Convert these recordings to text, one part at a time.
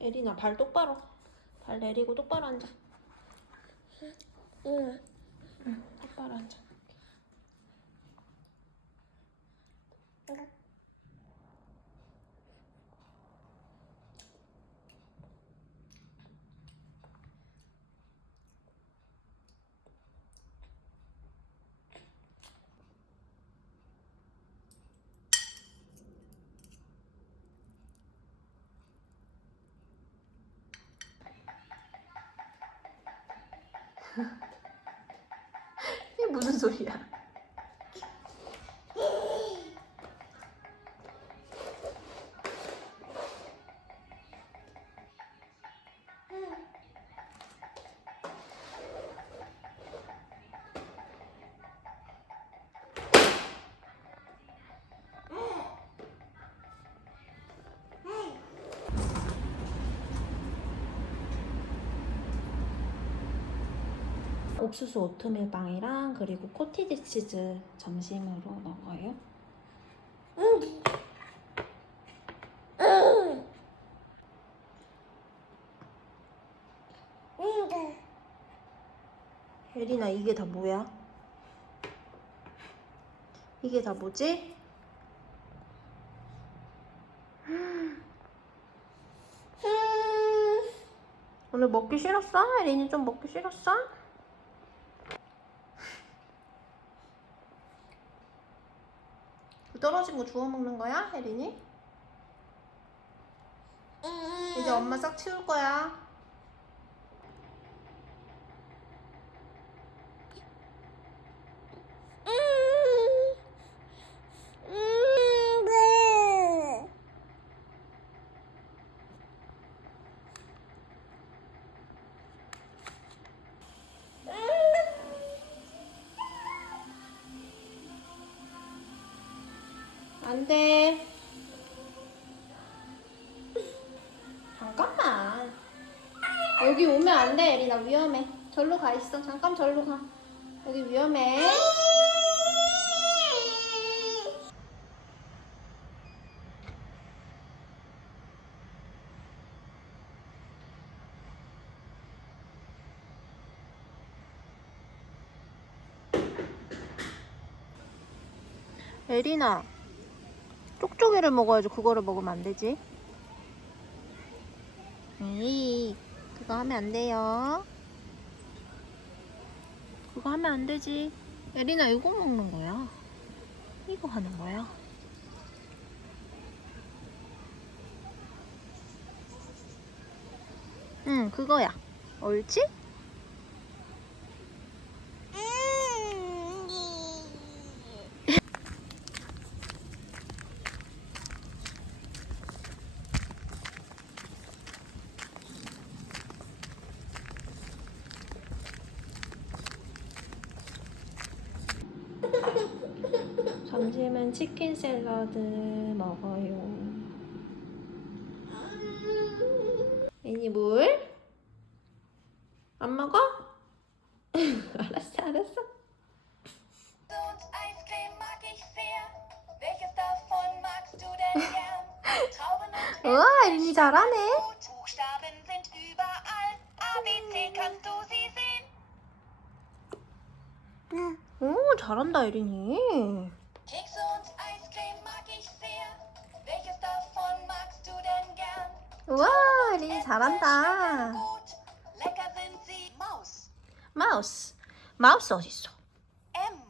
에리나 발 똑바로. 발 내리고 똑바로 앉아. 응. 응, 똑바로 앉아. 이게 무슨 소리야? 옥수수 오트밀 빵이랑 그리고 코티지 치즈 점심으로 먹어요. 응. 예린아 이게 다 뭐야? 이게 다 뭐지? 오늘 먹기 싫었어? 예린이 좀 먹기 싫었어? 떨어진 거 주워 먹는 거야, 혜린이? 이제 엄마 싹 치울 거야. 안 돼. 잠깐만. 여기 오면 안 돼, 에리나. 위험해. 절로 가 있어. 잠깐 절로 가. 여기 위험해. 에리나. 쪽쪽이를 먹어야지 그거를 먹으면 안 되지. 에이, 그거 하면 안 돼요. 그거 하면 안 되지. 에리나 이거 먹는 거야. 이거 하는 거야. 응, 그거야. 옳지? 점심은 치킨 샐러드 먹어요. 애니 물? 안 먹어? 알았어, 알았어. 우와, 애니 잘하네. Sehen. 오, 잘한다, 에린이. 우와, 에린이 잘한다. 마우스. 마우스 어딨어? M.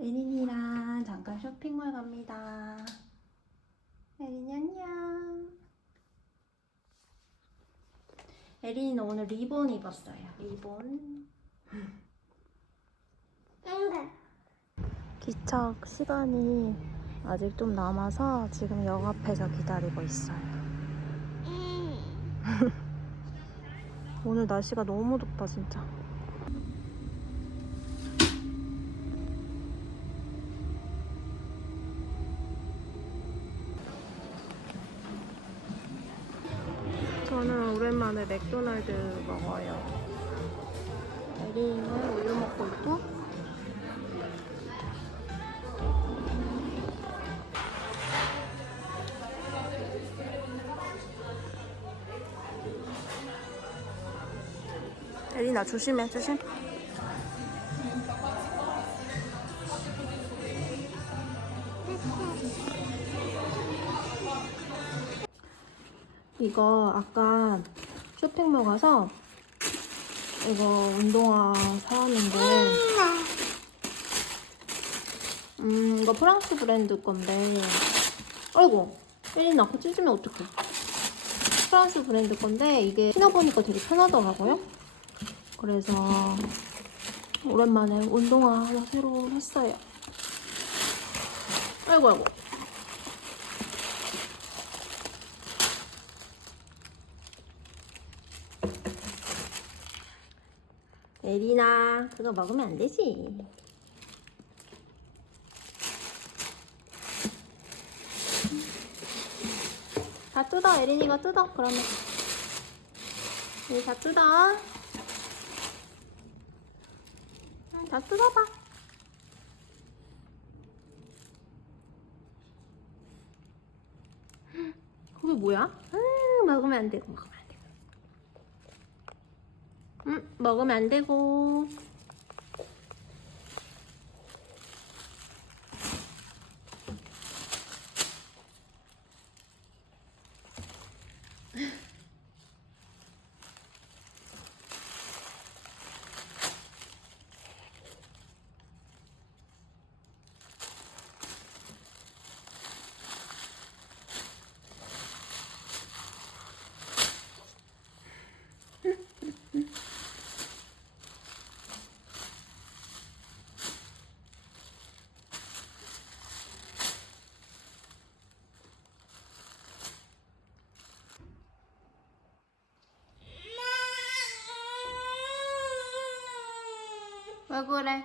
에린이랑 잠깐 쇼핑몰 갑니다. 에린이 안녕. 에린이는 오늘 리본 입었어요. 리본. 기척 시간이 아직 좀 남아서 지금 역 앞에서 기다리고 있어요. 오늘 날씨가 너무 덥다 진짜. 저는 오랜만에 맥도날드 먹어요. 에리는 우유 먹고 있고 에리 나 조심해 조심. 이거 아까 쇼핑몰 가서 이거 운동화 사왔는데 음 이거 프랑스 브랜드 건데 아이고 에리나 그거 찢으면 어떡해. 프랑스 브랜드 건데 이게 신어보니까 되게 편하더라고요. 그래서 오랜만에 운동화 하나 새로 샀어요. 아이고 아이고 에리나 그거 먹으면 안 되지? 다 뜯어 에린이가 뜯어 그러면. 에리 다 뜯어. 응, 다 뜯어봐. 그게 뭐야? 음, 먹으면 안 되고 먹으면 음, 먹으면 안 되고 왜 그래?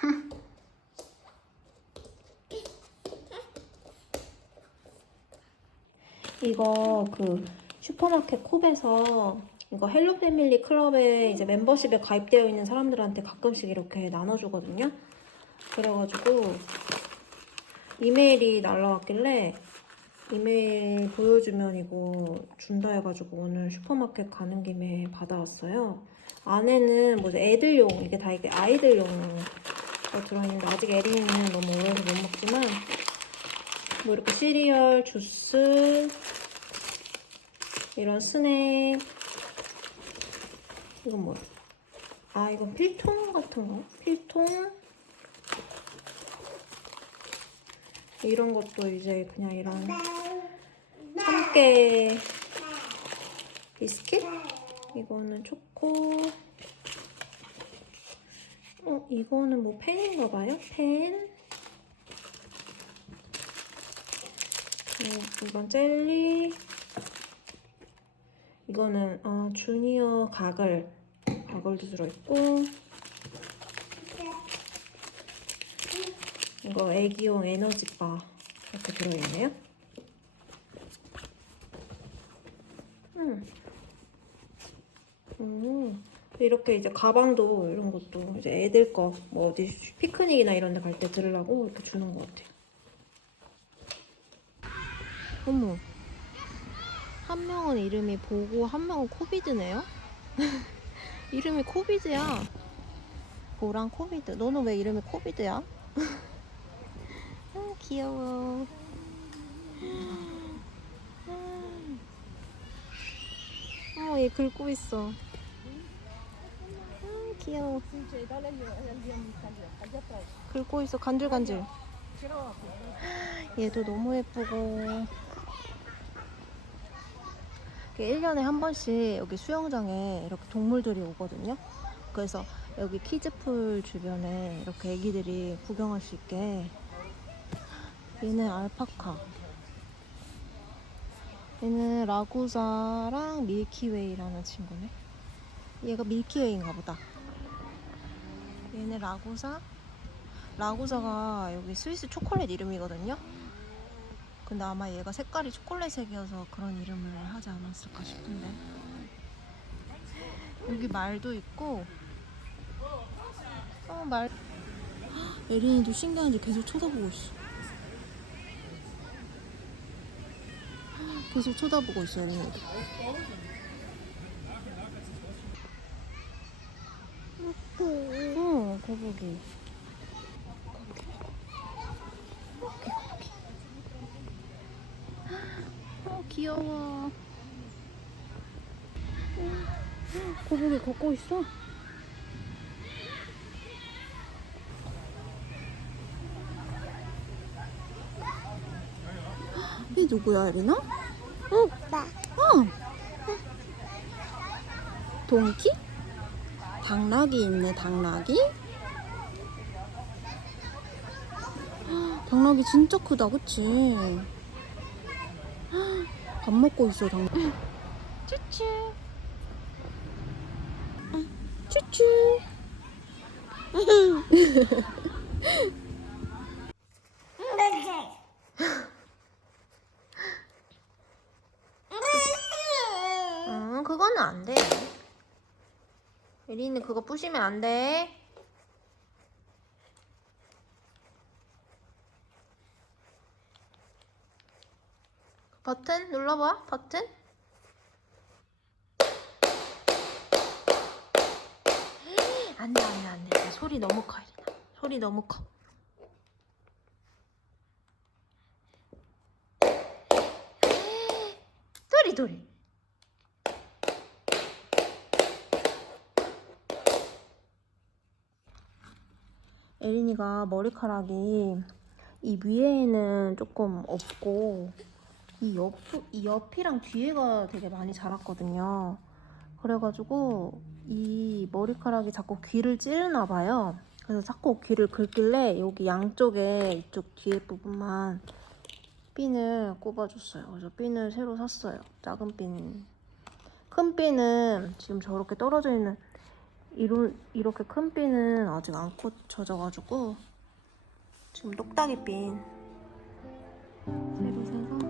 이거 그 슈퍼마켓 콥에서 이거 헬로 패밀리 클럽에 이제 멤버십에 가입되어 있는 사람들한테 가끔씩 이렇게 나눠주거든요. 그래가지고 이메일이 날라왔길래 이메일 보여주면 이거 준다 해가지고 오늘 슈퍼마켓 가는 김에 받아왔어요. 안에는 뭐 애들용 이게 다 이게 아이들용 거 들어있는데 아직 에리는 너무 오래서 못 먹지만 뭐 이렇게 시리얼, 주스 이런 스낵 이건 뭐야? 아 이건 필통 같은 거? 필통 이런 것도 이제 그냥 이런 참깨 비스킷? 이거는 초코. 어 이거는 뭐 펜인가 봐요? 펜. 어, 이건 젤리. 이거는 아 주니어 가글. 가글도 들어있고 이거 애기용 에너지바 이렇게 들어있네요. 음. 음. 이렇게 이제 가방도 이런 것도 이제 애들 거 뭐 어디 피크닉이나 이런 데 갈 때 들으려고 이렇게 주는 것 같아요. 어머. 한 명은 이름이 보고 한 명은 코비드네요? 이름이 코비드야. 보랑 코비드. 너는 왜 이름이 코비드야? 아, 귀여워. 어, 얘 긁고 있어. 아, 귀여워. 긁고 있어, 간질간질. 얘도 너무 예쁘고. 1년에 한 번씩 여기 수영장에 이렇게 동물들이 오거든요. 그 그래서 여기 키즈풀 주변에 이렇게 애기들이 구경할 수 있게 얘는 알파카. 얘는 라구사랑 밀키웨이라는 친구네. 얘가 밀키웨이인가 보다. 얘는 라구사 라구사가 여기 스위스 초콜릿 이름이거든요? 근데 아마 얘가 색깔이 초콜릿색이어서 그런 이름을 하지 않았을까 싶은데. 여기 말도 있고 어, 말. 에린이도 신기한지 계속 쳐다보고 있어 계속 쳐다보고 있어 에린이도 어 거북이. 어 귀여워. 거북이 걷고 있어? 이 누구야 에리나? 나. 어 동키? 당나귀 있네 당나귀 당나귀 진짜 크다 그치? 밥 먹고 있어 당나귀 쭈쭈 쭈쭈 응 그거는 안돼 에리는 그거 부시면 안 돼. 버튼 눌러봐 버튼. 안 돼 안 돼 안 돼. 소리 너무 커 에리나. 소리 너무 커. 도리 도리 에린이가 머리카락이 이 위에는 조금 없고 이 옆, 이 옆이랑 뒤에가 되게 많이 자랐거든요. 그래가지고 이 머리카락이 자꾸 귀를 찌르나 봐요. 그래서 자꾸 귀를 긁길래 여기 양쪽에 이쪽 뒤에 부분만 핀을 꼽아줬어요. 그래서 핀을 새로 샀어요. 작은 핀. 큰 핀은 지금 저렇게 떨어져 있는 이로, 이렇게 큰 핀은 아직 안 꽂혀져가지고 지금 똑딱이 핀 새로 샀어요.